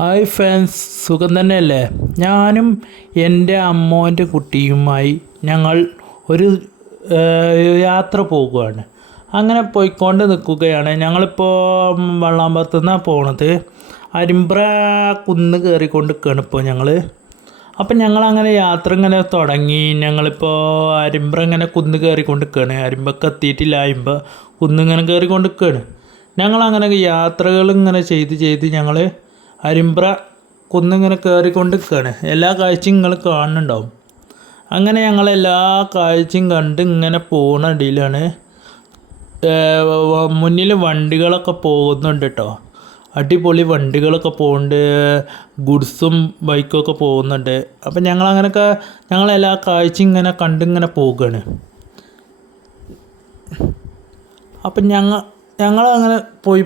Hi fans, സുഖം തന്നെയല്ലേ? ഞാനും എൻ്റെ അമ്മോൻ്റെ കുട്ടിയുമായി ഞങ്ങൾ ഒരു യാത്ര പോകുകയാണ്. അങ്ങനെ പോയിക്കൊണ്ട് നിൽക്കുകയാണ്. ഞങ്ങളിപ്പോൾ വള്ളാമ്പലത്തു നിന്നാണ് പോണത്. അരിമ്പ്ര കുന്ന് കയറിക്കൊണ്ട് നിൽക്കുകയാണ് ഇപ്പോൾ ഞങ്ങൾ. അപ്പം ഞങ്ങളങ്ങനെ യാത്ര ഇങ്ങനെ തുടങ്ങി. ഞങ്ങളിപ്പോൾ അരിമ്പ്ര ഇങ്ങനെ കുന്ന് കയറിക്കൊണ്ട് നിൽക്കുകയാണ്. അരിമ്പക്ക് എത്തിയിട്ടില്ല, കുന്നിങ്ങനെ കയറിക്കൊണ്ട് നിൽക്കുകയാണ്. ഞങ്ങളങ്ങനെ യാത്രകൾ ഇങ്ങനെ ചെയ്ത് ഞങ്ങൾ അരിമ്പ്ര കുന്നിങ്ങനെ കയറിക്കൊണ്ട് നിൽക്കുകയാണ്. എല്ലാ കാഴ്ചയും നിങ്ങൾ കാണുന്നുണ്ടാവും. അങ്ങനെ ഞങ്ങൾ എല്ലാ കാഴ്ചയും കണ്ട് ഇങ്ങനെ പോകുന്ന ഇടയിലാണ് മുന്നിൽ വണ്ടികളൊക്കെ പോകുന്നുണ്ട് കേട്ടോ. അടിപൊളി വണ്ടികളൊക്കെ പോകുന്നുണ്ട്, ഗുഡ്സും ബൈക്കൊക്കെ പോകുന്നുണ്ട്. അപ്പം ഞങ്ങളെല്ലാ കാഴ്ചയും ഇങ്ങനെ കണ്ടിങ്ങനെ പോവുകയാണ്. അപ്പം ഞങ്ങളങ്ങനെ പോയി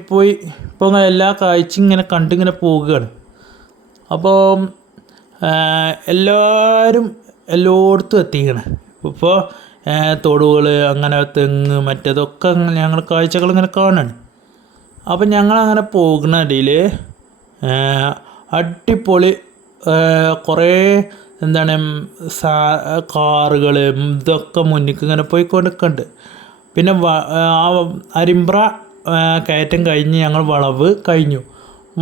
ഇപ്പോൾ എല്ലാ കാഴ്ചയും ഇങ്ങനെ കണ്ടിങ്ങനെ പോവുകയാണ്. അപ്പോൾ എല്ലായിടത്തും എത്തിക്കണം. ഇപ്പോൾ തൊടുകൾ, അങ്ങനെ തെങ്ങ്, മറ്റേതൊക്കെ ഞങ്ങൾ കാഴ്ചകൾ ഇങ്ങനെ കാണാണ്. അപ്പം ഞങ്ങളങ്ങനെ പോകുന്ന ഇടയിൽ അടിപൊളി കുറേ കാറുകൾ ഇതൊക്കെ മുന്നിലേക്ക് ഇങ്ങനെ പോയിക്കൊണ്ടിരിക്കുന്നുണ്ട്. പിന്നെ അരിമ്പ്ര കയറ്റം കഴിഞ്ഞ് ഞങ്ങൾ വളവ് കഴിഞ്ഞു.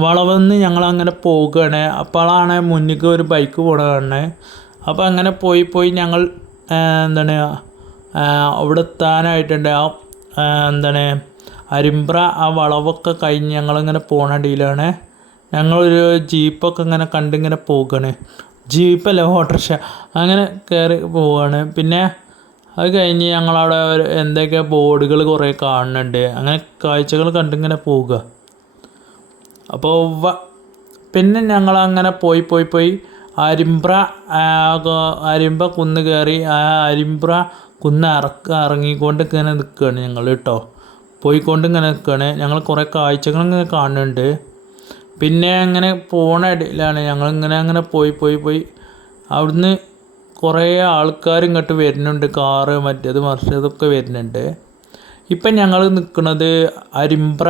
വളവെന്ന് ഞങ്ങളങ്ങനെ പോകുകയാണ്. അപ്പോഴാണ് മുന്നിലേക്ക് ഒരു ബൈക്ക് പോകണതാണ്. അപ്പോൾ അങ്ങനെ പോയി ഞങ്ങൾ അവിടെ എത്താനായിട്ടുണ്ട്. അരിമ്പ്ര ആ വളവൊക്കെ കഴിഞ്ഞ് ഞങ്ങളിങ്ങനെ പോണ ഇടയിലാണ് ഞങ്ങളൊരു ജീപ്പൊക്കെ ഇങ്ങനെ കണ്ടിങ്ങനെ പോകുകയാണ്. ജീപ്പല്ല, ഓട്ടോറിക്ഷ. അങ്ങനെ കയറി പോവുകയാണ്. പിന്നെ അത് കഴിഞ്ഞ് ഞങ്ങളവിടെ എന്തൊക്കെ ബോർഡുകൾ കുറേ കാണുന്നുണ്ട്. അങ്ങനെ കാഴ്ചകൾ കണ്ടിങ്ങനെ പോവുക. അപ്പോൾ പിന്നെ ഞങ്ങളങ്ങനെ പോയി അരിമ്പ കുന്ന് കയറി അരിമ്പ്ര കുന്ന് ഇറങ്ങിക്കൊണ്ട് ഇങ്ങനെ നിൽക്കുകയാണ് ഞങ്ങൾ കേട്ടോ. പോയിക്കൊണ്ട് ഇങ്ങനെ നിൽക്കുകയാണ്. ഞങ്ങൾ കുറേ കാഴ്ചകൾ ഇങ്ങനെ കാണുന്നുണ്ട്. പിന്നെ അങ്ങനെ പോണ ഇടയിലാണ് ഞങ്ങളിങ്ങനെ പോയി അവിടുന്ന് കുറേ ആൾക്കാർ ഇങ്ങോട്ട് വരുന്നുണ്ട്. കാറ് മറ്റേത് മറിച്ചതൊക്കെ വരുന്നുണ്ട്. ഇപ്പം ഞങ്ങൾ നിൽക്കുന്നത് അരിമ്പ്ര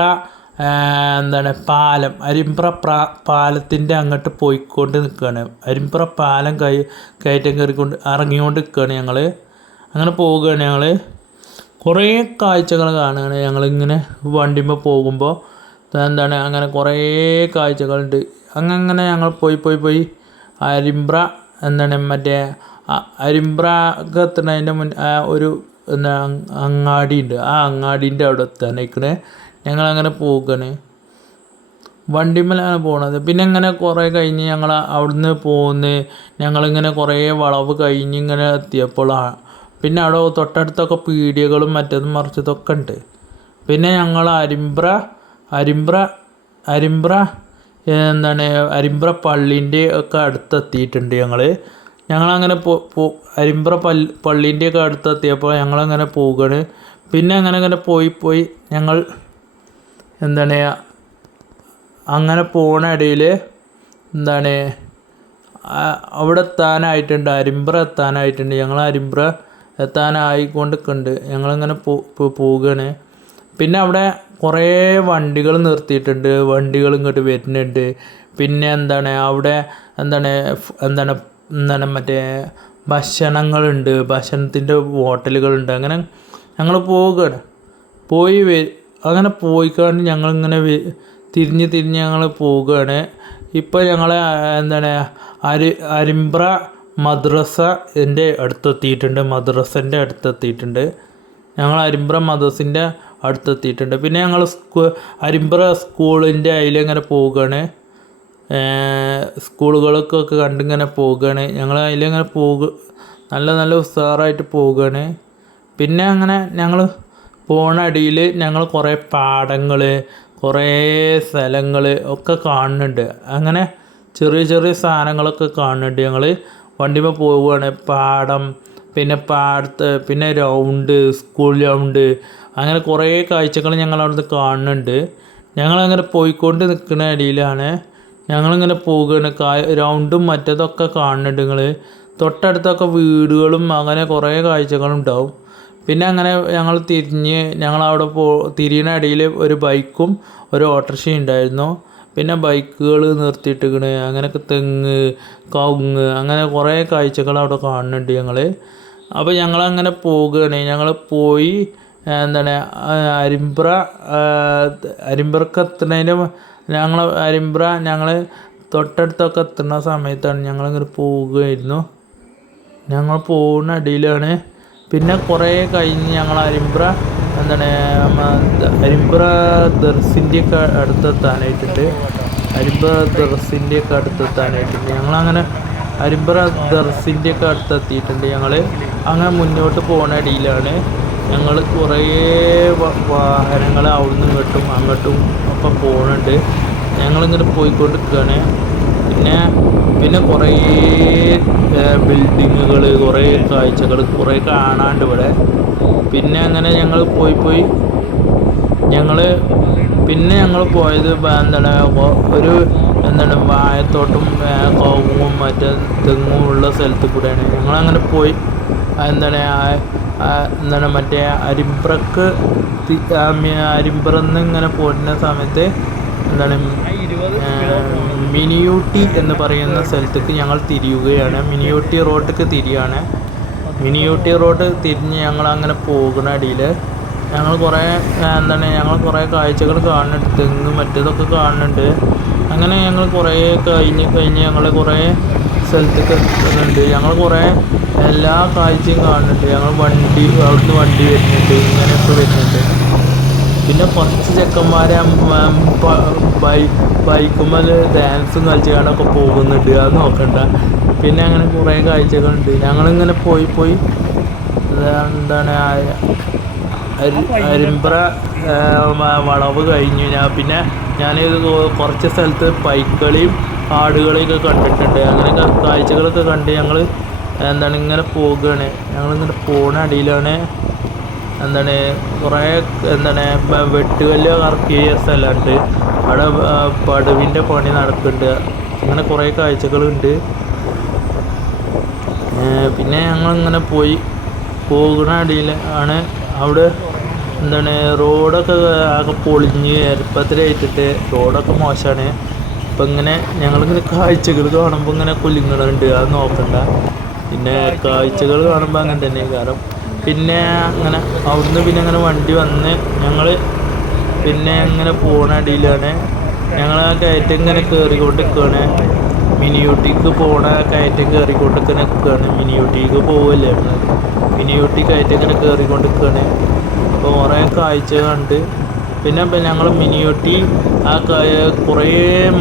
പാലം, അരിമ്പ്ര പാലത്തിൻ്റെ അങ്ങോട്ട് പോയിക്കൊണ്ട് നിൽക്കുകയാണ്. അരിമ്പ്ര പാലം കയറ്റം കയറിക്കൊണ്ട് ഇറങ്ങിക്കൊണ്ട് നിൽക്കുകയാണ് ഞങ്ങൾ. അങ്ങനെ പോവുകയാണ് ഞങ്ങൾ. കുറേ കാഴ്ചകൾ കാണുകയാണ് ഞങ്ങളിങ്ങനെ വണ്ടിമ്പോൾ പോകുമ്പോൾ. അങ്ങനെ കുറേ കാഴ്ചകളുണ്ട്. അങ്ങനെ ഞങ്ങൾ പോയി അരിമ്പ്ര മറ്റേ അരിമ്പ്രക്ക് എത്തുന്നതിൻ്റെ ഒരു അങ്ങാടിയുണ്ട്. ആ അങ്ങാടീൻ്റെ അവിടെ എത്താനായിക്കണേ ഞങ്ങളങ്ങനെ പോകുകയാണ്. വണ്ടിമ്മലാണ് പോണത്. പിന്നെ ഇങ്ങനെ കുറേ കഴിഞ്ഞ് ഞങ്ങൾ അവിടുന്ന് ഞങ്ങളിങ്ങനെ കുറേ വളവ് കഴിഞ്ഞ് ഇങ്ങനെ എത്തിയപ്പോഴാണ് പിന്നെ അവിടെ തൊട്ടടുത്തൊക്കെ പീടികകളും മറ്റതും മറിച്ചതൊക്കെ ഉണ്ട്. പിന്നെ ഞങ്ങൾ അരിമ്പ്ര അരിമ്പ്ര പള്ളീൻ്റെ ഒക്കെ അടുത്തെത്തിയിട്ടുണ്ട്. ഞങ്ങളങ്ങനെ അരിമ്പ്ര പള്ളീൻ്റെയൊക്കെ അടുത്തെത്തിയപ്പോൾ ഞങ്ങളങ്ങനെ പോവുകയാണ്. പിന്നെ അങ്ങനെ പോയി ഞങ്ങൾ അങ്ങനെ പോണ ഇടയിൽ അവിടെ എത്താനായിട്ടുണ്ട്, അരിമ്പ്ര എത്താനായിട്ടുണ്ട്. ഞങ്ങൾ അരിമ്പ്ര എത്താനായിക്കൊണ്ടിരിക്കുന്നുണ്ട്. ഞങ്ങളിങ്ങനെ പോവുകയാണ്. പിന്നെ അവിടെ കുറേ വണ്ടികൾ നിർത്തിയിട്ടുണ്ട്. വണ്ടികൾ ഇങ്ങോട്ട് വരുന്നുണ്ട്. പിന്നെ അവിടെ മറ്റേ ഭക്ഷണങ്ങളുണ്ട്, ഭക്ഷണത്തിൻ്റെ ഹോട്ടലുകളുണ്ട്. അങ്ങനെ ഞങ്ങൾ പോവുകയാണ്. അങ്ങനെ പോയിക്കാണ്ട് ഞങ്ങളിങ്ങനെ തിരിഞ്ഞ് ഞങ്ങൾ പോവുകയാണ്. ഇപ്പോൾ ഞങ്ങൾ അരിമ്പ്ര മദ്രസൻ്റെ മദ്രസൻ്റെ അടുത്തെത്തിയിട്ടുണ്ട്. ഞങ്ങൾ അരിമ്പ്ര മദ്രസിൻ്റെ അടുത്തെത്തിയിട്ടുണ്ട്. പിന്നെ ഞങ്ങൾ അരിമ്പ്ര സ്കൂളിൻ്റെ അതിലിങ്ങനെ പോവുകയാണ്. സ്കൂളുകൾക്കൊക്കെ കണ്ടിങ്ങനെ പോവുകയാണ്. ഞങ്ങൾ അതിലിങ്ങനെ നല്ല ഉഷാറായിട്ട് പോവുകയാണ്. പിന്നെ അങ്ങനെ ഞങ്ങൾ പോണ അടിയിൽ ഞങ്ങൾ കുറേ പാടങ്ങൾ, കുറേ സ്ഥലങ്ങൾ ഒക്കെ കാണുന്നുണ്ട്. അങ്ങനെ ചെറിയ സാധനങ്ങളൊക്കെ കാണുന്നുണ്ട്. ഞങ്ങൾ വണ്ടിയിൽ പോവുകയാണ്. പാടം, പിന്നെ പാടത്ത്, പിന്നെ സ്കൂൾ ഗ്രൗണ്ട്, അങ്ങനെ കുറേ കാഴ്ചകൾ ഞങ്ങൾ അവിടുന്ന് കാണുന്നുണ്ട്. ഞങ്ങളങ്ങനെ പോയിക്കൊണ്ട് നിൽക്കുന്ന ഇടയിലാണ് ഞങ്ങളിങ്ങനെ പോവുകയാണ്. ഗ്രൗണ്ടും മറ്റതൊക്കെ കാണുന്നുണ്ട്. തൊട്ടടുത്തൊക്കെ വീടുകളും അങ്ങനെ കുറേ കാഴ്ചകളുണ്ടാവും. പിന്നെ അങ്ങനെ ഞങ്ങൾ ഞങ്ങളവിടെ തിരിയുന്ന ഇടയിൽ ഒരു ബൈക്കും ഒരു ഓട്ടോറിക്ഷയും ഉണ്ടായിരുന്നു. പിന്നെ ബൈക്കുകൾ നിർത്തിയിട്ടിക്കണ്, അങ്ങനെയൊക്കെ തെങ്ങ്, കവുങ്ങ്, അങ്ങനെ കുറേ കാഴ്ചകൾ അവിടെ കാണുന്നുണ്ട് ഞങ്ങൾ. അപ്പോൾ ഞങ്ങളങ്ങനെ പോവുകയാണ്. ഞങ്ങൾ പോയി എന്താണ് അരിമ്പ്ര അരിമ്പ്രക്ക് എത്തുന്നതിന് ഞങ്ങൾ തൊട്ടടുത്തൊക്കെ എത്തുന്ന സമയത്താണ് ഞങ്ങളിങ്ങനെ പോവുകയായിരുന്നു. ഞങ്ങൾ പോകുന്ന ഇടയിലാണ് പിന്നെ കുറേ കഴിഞ്ഞ് ഞങ്ങൾ അരിമ്പ്ര അരിമ്പ്ര ദർസിൻ്റെയൊക്കെ അടുത്തെത്താനായിട്ടുണ്ട്. ഞങ്ങളങ്ങനെ അരിമ്പ്ര ദർസിൻ്റെയൊക്കെ അടുത്തെത്തിയിട്ടുണ്ട്. ഞങ്ങൾ അങ്ങനെ മുന്നോട്ട് പോകുന്ന ഇടയിലാണ് ഞങ്ങൾ കുറേ വാഹനങ്ങൾ അവിടുന്ന് അങ്ങോട്ടും ഒക്കെ പോകുന്നുണ്ട്. ഞങ്ങളിങ്ങനെ പോയിക്കൊണ്ടിരിക്കുകയാണ്. പിന്നെ കുറേ ബിൽഡിങ്ങുകൾ, കുറേ കാഴ്ചകൾ കുറേ കാണാണ്ട് ഇവിടെ. പിന്നെ അങ്ങനെ ഞങ്ങൾ പോയി ഞങ്ങൾ പോയത് ഒരു വാഴത്തോട്ടും കവുങ്ങും മറ്റേ തെങ്ങും ഉള്ള സ്ഥലത്ത് കൂടെയാണ്. ഞങ്ങളങ്ങനെ പോയി മറ്റേ അരിമ്പ്രന്ന് ഇങ്ങനെ പോരുന്ന സമയത്ത് മിനിയൂട്ടി എന്ന് പറയുന്ന സ്ഥലത്തേക്ക് ഞങ്ങൾ തിരിയുകയാണ്. മിനിയൂട്ടി റോഡിലേക്ക് തിരിയാണ്. മിനിയൂട്ടി റോഡ് തിരിഞ്ഞ് ഞങ്ങൾ അങ്ങനെ പോകുന്ന അടിയിൽ ഞങ്ങൾ കുറേ കാഴ്ചകൾ കാണുന്നുണ്ട്. തെങ്ങ് മറ്റേതൊക്കെ കാണുന്നുണ്ട്. അങ്ങനെ ഞങ്ങൾ കുറേ കഴിഞ്ഞ് ഞങ്ങൾ കുറേ സ്ഥലത്തേക്ക് എത്തുന്നുണ്ട്. ഞങ്ങൾ കുറേ എല്ലാ കാഴ്ചയും കാണുന്നുണ്ട്. ഞങ്ങൾ അവിടുന്ന് വണ്ടി വരുന്നുണ്ട്, ഇങ്ങനെയൊക്കെ വരുന്നുണ്ട്. പിന്നെ കുറച്ച് ചെക്കന്മാരെ ബൈക്കുമ്മൽ ഡാൻസും കളിച്ചാണൊക്കെ പോകുന്നുണ്ട്, അത് നോക്കണ്ട. പിന്നെ അങ്ങനെ കുറേ കാഴ്ചകളുണ്ട്. ഞങ്ങളിങ്ങനെ പോയി അരിമ്പ്ര വളവ് കഴിഞ്ഞു. ഞാനിത് കുറച്ച് സ്ഥലത്ത് പൈക്കളിയും ആടുകളെയൊക്കെ കണ്ടിട്ടുണ്ട്. അങ്ങനെയൊക്കെ കാഴ്ചകളൊക്കെ കണ്ട് ഞങ്ങൾ ഇങ്ങനെ പോവുകയാണ്. ഞങ്ങളിങ്ങനെ പോകുന്ന അടിയിലാണ് കുറേ വെട്ടുകല്ല് ഇറക്കിയ സ്ഥലമുണ്ട്. അവിടെ പടുവിൻ്റെ പണി നടക്കുന്നുണ്ട്. അങ്ങനെ കുറേ കാഴ്ചകളുണ്ട്. പിന്നെ ഞങ്ങളിങ്ങനെ പോകുന്ന അടിയിൽ ആണ് അവിടെ റോഡൊക്കെ ആകെ പൊളിഞ്ഞ് എളുപ്പത്തിലായിട്ടിട്ട് റോഡൊക്കെ മോശമാണ്. അപ്പം ഇങ്ങനെ ഞങ്ങളിങ്ങനെ കാഴ്ചകൾ കാണുമ്പോൾ ഇങ്ങനെ കുലുങ്ങുന്നുണ്ട്, അത് നോക്കണ്ട. പിന്നെ കാഴ്ചകൾ കാണുമ്പോൾ അങ്ങനെ തന്നെ കാരണം. പിന്നെ അങ്ങനെ അവിടുന്ന് പിന്നെ അങ്ങനെ വണ്ടി വന്ന് ഞങ്ങൾ പിന്നെ ഇങ്ങനെ പോണ അടിയിലാണ് ഞങ്ങൾ ആ കയറ്റം ഇങ്ങനെ കയറിക്കൊണ്ടിരിക്കുകയാണ്. മിനിയൂട്ടിക്ക് പോണ കയറ്റം കയറിക്കൊണ്ടിരിക്കുകയാണ്. മിനിയൂട്ടിക്ക് പോവല്ലേ നമ്മൾ, മിനിയൂട്ടി കയറ്റം ഇങ്ങനെ കയറിക്കൊണ്ടിരിക്കുകയാണ്. അപ്പോൾ കുറേ കാഴ്ച കണ്ട് പിന്നെ ഞങ്ങൾ മിനിയൂട്ടി കുറേ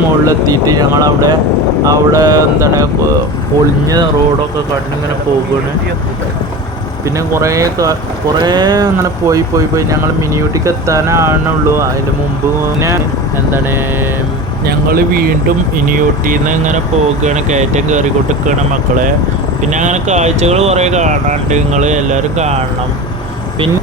മുകളിലെത്തിയിട്ട് ഞങ്ങളവിടെ പൊളിഞ്ഞ റോഡൊക്കെ കണ്ടിങ്ങനെ പോവുകയാണ്. പിന്നെ കുറേ അങ്ങനെ പോയി ഞങ്ങൾ മിനിയൂട്ടിക്ക് എത്താനാണുള്ളൂ. അതിന് മുമ്പ് പിന്നെ ഞങ്ങൾ വീണ്ടും മിനിയൂട്ടിയിൽ നിന്ന് ഇങ്ങനെ പോവുകയാണ്, കയറ്റം കയറിക്കൊണ്ടിരിക്കുകയാണ് മക്കളെ. പിന്നെ അങ്ങനെ കാഴ്ചകൾ കുറേ കാണാനുണ്ട്, നിങ്ങൾ എല്ലാവരും കാണണം. പിന്നെ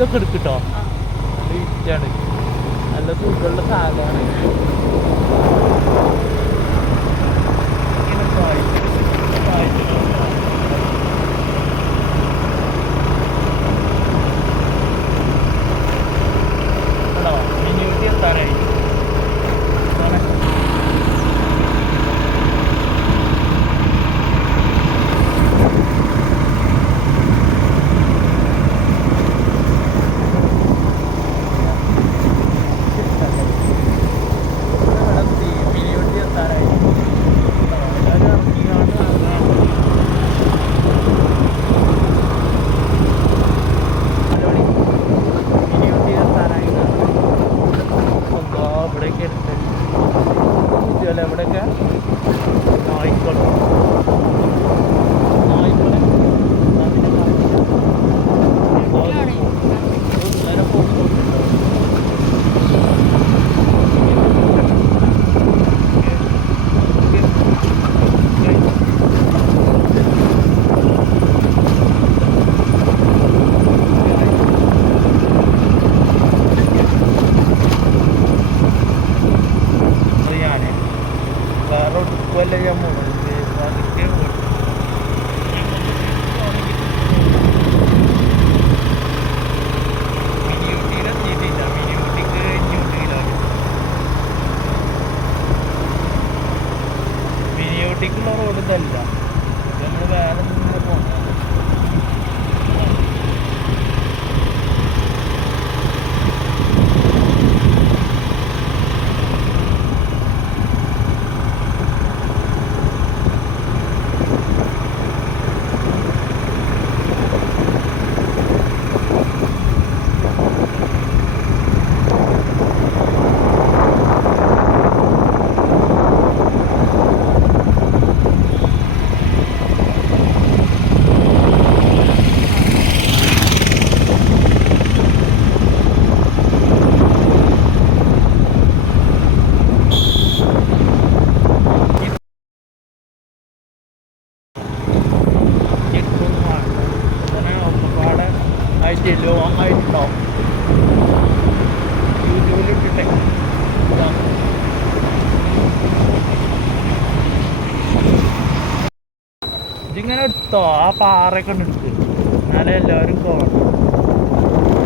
ഇതൊക്കെ എടുക്കട്ടോ ഇറ്റാണ് നല്ല സുഖമുള്ള സാധനമാണ് ഇങ്ങനെ കേട്ടോ മിനിയൂട്ടി എത്താനായി എവിടെയൊക്കെ നായ്ക്കളോ നായ്ക്കളെ നേരെ പോകുന്നുണ്ടോ വേറെ ഒടുക്കുമല്ല ഞാൻ പോകുന്നത് അതിൻ്റെ മിനിയൂട്ടിയിലെത്തിയിട്ടില്ല മിനിയൂട്ടിക്ക് 500 കിലോമീറ്റർ മിനിയൂട്ടിക്കുള്ള റോഡ് ഇതല്ല നമ്മൾ വേറെ ഇങ്ങനെ പോകണം ആയിട്ട് ലോങ് ആയിട്ടുണ്ടാവും യൂട്യൂബിലിട്ടിട്ടെ ഇതിങ്ങനെ എടുത്തോ ആ പാറയൊക്കെ എടുത്ത് എന്നാലേ എല്ലാവരും കാണും